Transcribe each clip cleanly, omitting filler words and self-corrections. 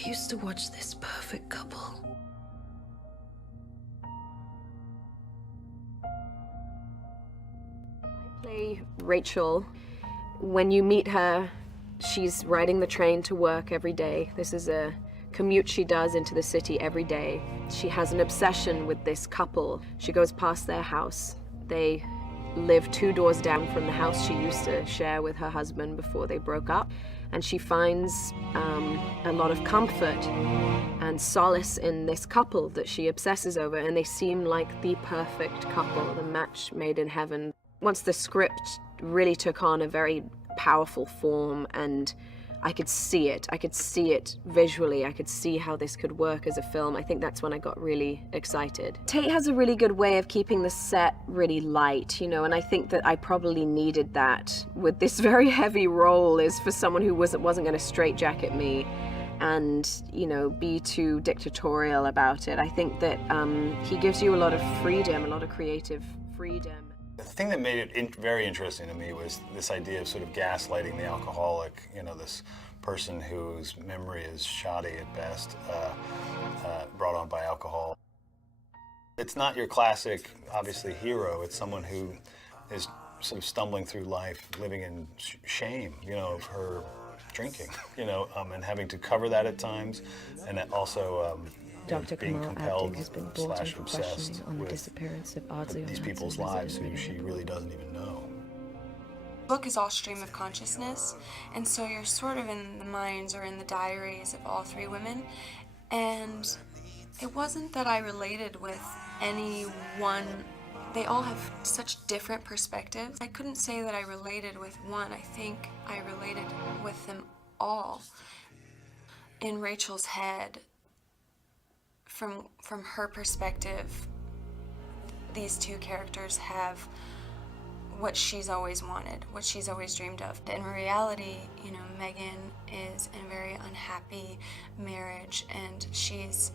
I used to watch this perfect couple. I play Rachel. When you meet her, she's riding the train to work every day. This is a commute she does into the city every day. She has an obsession with this couple. She goes past their house. They live 2 doors down from the house she used to share with her husband before they broke up. And she finds a lot of comfort and solace in this couple that she obsesses over, and they seem like the perfect couple, the match made in heaven. Once the script really took on a very powerful form, and I could see it visually, I could see how this could work as a film, I think that's when I got really excited. Tate has a really good way of keeping the set really light, you know, and I think that I probably needed that with this very heavy role, is for someone who wasn't going to straitjacket me and, you know, be too dictatorial about it. I think that he gives you a lot of freedom, a lot of creative freedom. The thing that made it very interesting to me was this idea of sort of gaslighting the alcoholic, you know, this person whose memory is shoddy at best, brought on by alcohol. It's not your classic, obviously, hero. It's someone who is sort of stumbling through life, living in shame, you know, of her drinking, you know, and having to cover that at times, and also Dr. being Kamal compelled Abdi has been brought in / for obsessed questioning on the with disappearance of Ardsley these Johansson's people's lives who resident she really doesn't even know. The book is all stream of consciousness, and so you're sort of in the minds or in the diaries of all 3 women, and it wasn't that I related with any one. They all have such different perspectives. I couldn't say that I related with one. I think I related with them all. In Rachel's head, from her perspective, these 2 characters have what she's always wanted, what she's always dreamed of. In reality, you know, Megan is in a very unhappy marriage, and she's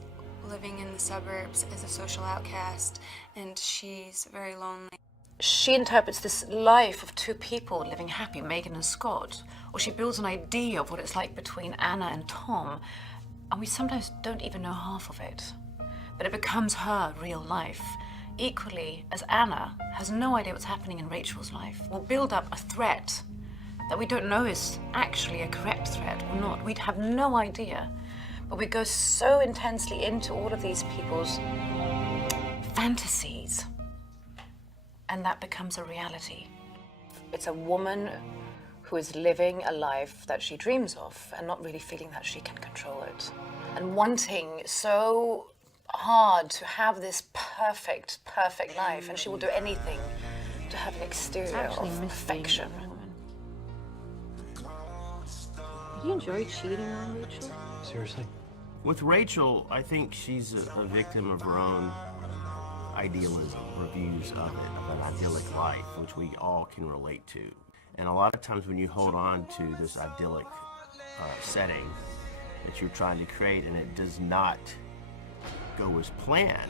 living in the suburbs as a social outcast, and she's very lonely. She interprets this life of 2 people living happy, Megan and Scott, or she builds an idea of what it's like between Anna and Tom, and we sometimes don't even know half of it. But it becomes her real life. Equally, as Anna has no idea what's happening in Rachel's life, we'll build up a threat that we don't know is actually a correct threat or not. We'd have no idea. But we go so intensely into all of these people's fantasies, and that becomes a reality. It's a woman who is living a life that she dreams of and not really feeling that she can control it. And wanting so hard to have this perfect life, and she will do anything to have an exterior of perfection. Do you enjoy cheating on Rachel? Seriously? With Rachel, I think she's a victim of her own idealism, reviews of it, of an idyllic life, which we all can relate to. And a lot of times when you hold on to this idyllic setting that you're trying to create and it does not go as planned,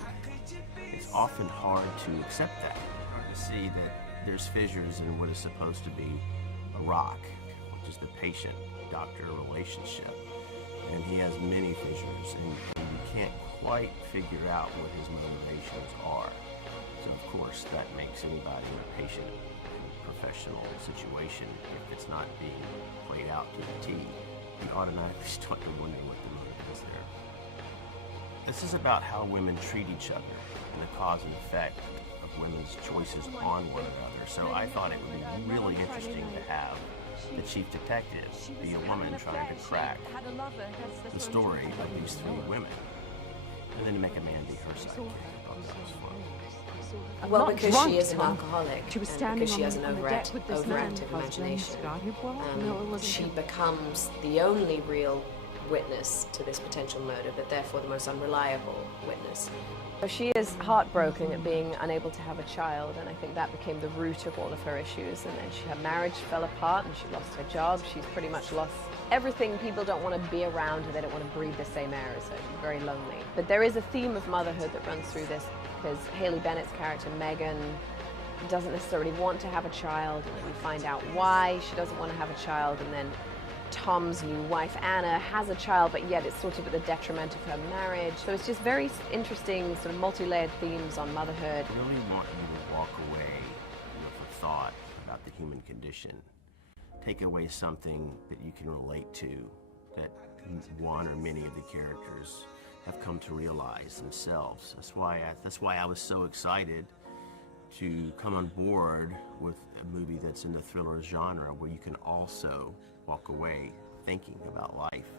it's often hard to accept that. Hard to see that there's fissures in what is supposed to be a rock, which is the patient-doctor relationship. And he has many fissures, and you can't quite figure out what his motivations are. So of course that makes anybody in a patient professional situation, if it's not being played out to the T, you automatically start to wonder what the motive is there. This is about how women treat each other and the cause and effect of women's choices on one another. So I thought it would be really interesting to have the chief detective be a woman trying to crack the story of these 3 women, and then to make a man be her sidekick. I thought that was fun. Well, because she is an alcoholic, She was and standing because she has an on the deck with this man, overactive Husband imagination, Scott, who brought- No, it wasn't she him. becomes the only real witness to this potential murder, but therefore the most unreliable witness. She is heartbroken at being unable to have a child, and I think that became the root of all of her issues. And then her marriage fell apart, and she lost her job. She's pretty much lost everything. People don't want to be around her. They don't want to breathe the same air as her. She's very lonely. But there is a theme of motherhood that runs through this, because Haley Bennett's character, Megan, doesn't necessarily want to have a child, and then we find out why she doesn't want to have a child, and then Tom's new wife, Anna, has a child, but yet it's sort of at the detriment of her marriage. So it's just very interesting, sort of multi-layered themes on motherhood. I really want you to walk away with a thought about the human condition. Take away something that you can relate to, that one or many of the characters have come to realize themselves. That's why I was so excited to come on board with a movie that's in the thriller genre, where you can also walk away thinking about life.